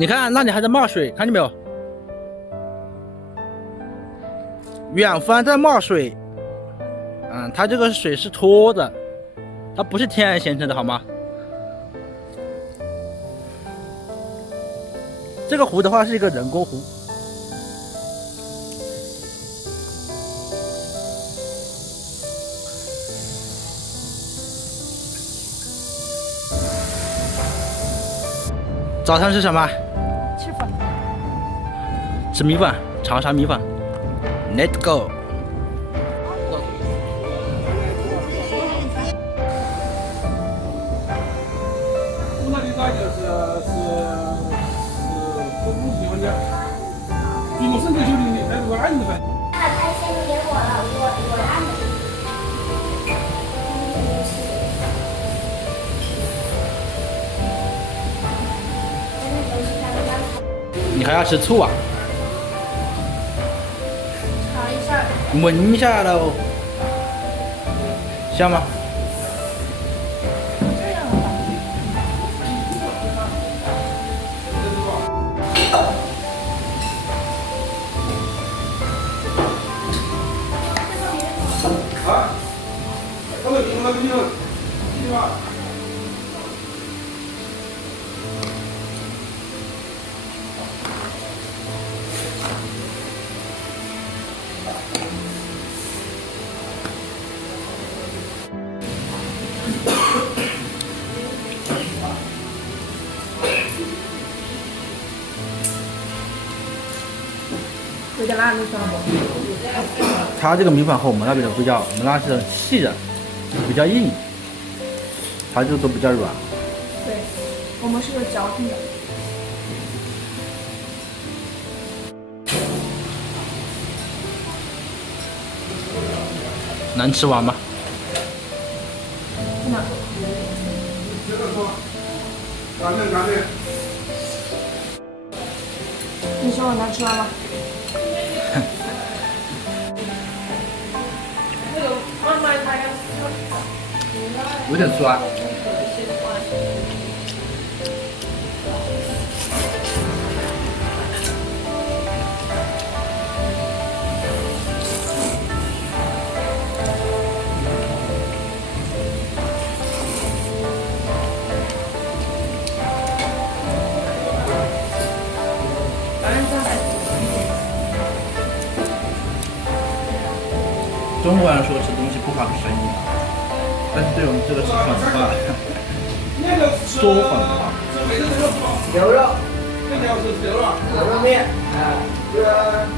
你看那里还在冒水，看见没有？远方在冒水。它这个水是拖的，它不是天然形成的，好吗？这个湖的话是一个人工湖。早餐吃什么？吃粉。吃米粉，长沙米粉。Let's go。那里大就是风景问题，比我身体修理你还是安全的。他先给我了，我让你。你还要吃醋啊？尝一下。闻一下喽，香吗？这样吧。啊，那个冰，对吧？有点辣，你喜欢不？它这个米粉和我们那边的不一样，我们那是细的，比较硬，它这个都比较软。对，我们是有嚼劲的。能吃完吗？真的。这个说，干的。你说我能吃完吗？有点酸。中国人说吃东西不好的生意，但是对我们这个是粉的话，嗦粉的话，牛肉，那条是牛肉，牛肉面，这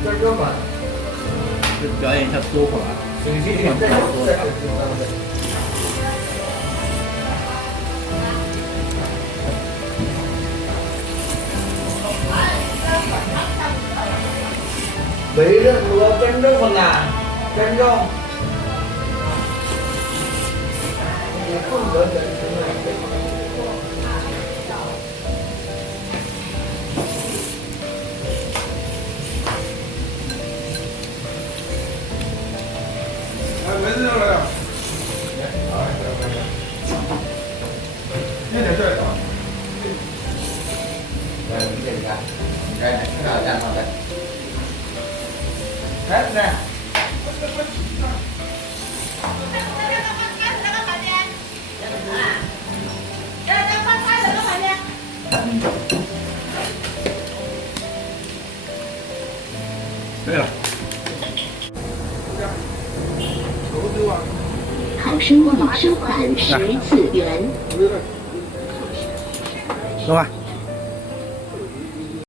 珍珠粉，就表演一下嗦粉啊，粉不好嗦的。没任何珍珠粉啊，珍珠，你混合珍珠啊。没事了。那点对啊。你看，看到这样的。来，对了，好生意收款10次元。走吧。